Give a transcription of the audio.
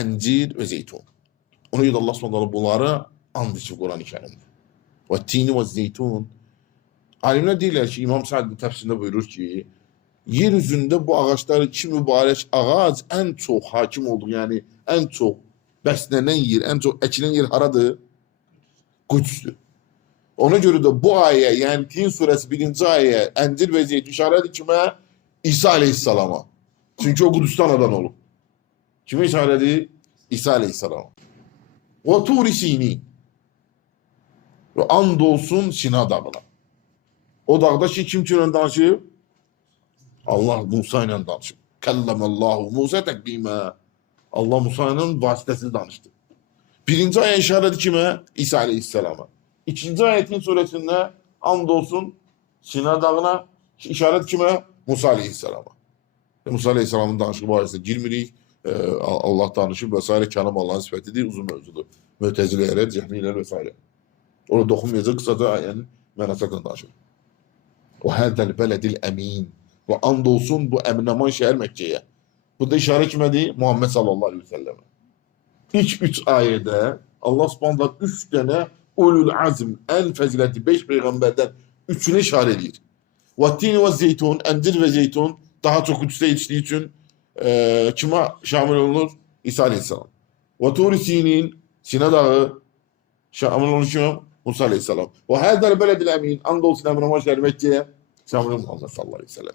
əncir və zeytun. Ona görə Allah Subhanahu bunları and içib Quran-ı Kərimdə. Və tini və zeytun. Alimlər deyirlər ki, İmam Sa'di təfsirində buyurur ki, yer üzündə bu ağaçlar iki mübarək ağac ən çox hakim olduğu, yəni ən çox bəslənən yer, ən çox əkilən yer haradır? Qüdsdür. Ona görə də bu ayə, yəni Tin surəsi 1-ci ayə, əncir və zeytun işarədir kimə? İsa aleyhissalama. Çünki o Qudüsdən anadan olub. Kimə işarədir? İsa aleyhissalama. Və Tur-i Sinin. Və and olsun Sina dağına. O dağda ki, kim kimlə danışıb? Allah Musa ilə danışıb. Kəlləməllahu Musa təqdimə. Allah Musa ilə vasitəsini danışdı. Birinci ayə işarədir kimə? İsa aleyhissalama. İkinci ayetin suresinde andolsun Sina dağına işaret kime? Musa aleyhisselama. Musa aleyhisselamın danışığı barəsində girmirik. Allah danışıb vesaire kelam Allah'ın sifətidir, uzun mövzudur. Mütəziləyərə, cəhmiylər vesaire. Orada dokunmayacaq, kısaca ayənin mənasından danışır. O hədəl bələdil əmin. Və andolsun bu əminaman şəhər Məkkəyə. Bu da işarə kimədir? Muhammed sallallahu aleyhi ve selleme. İlk 3 ayədə Allah subhanahu 3 dənə ulul azm, en fezileti 5 peygamberden 3'üne işaret ediyor. Vattini ve zeytun, encir ve zeytun daha çok Kudüs'te yetiştiği için kime şamil olunur? İsa Aleyhisselam. Ve Tur-i Sinin, Sina Dağı şamil olunur kime? Musa Aleyhisselam. Ve hâdâl beledil emin, andolsun emrama şermekçeye şamil olunur Muhammed sallallahu aleyhi ve sellem.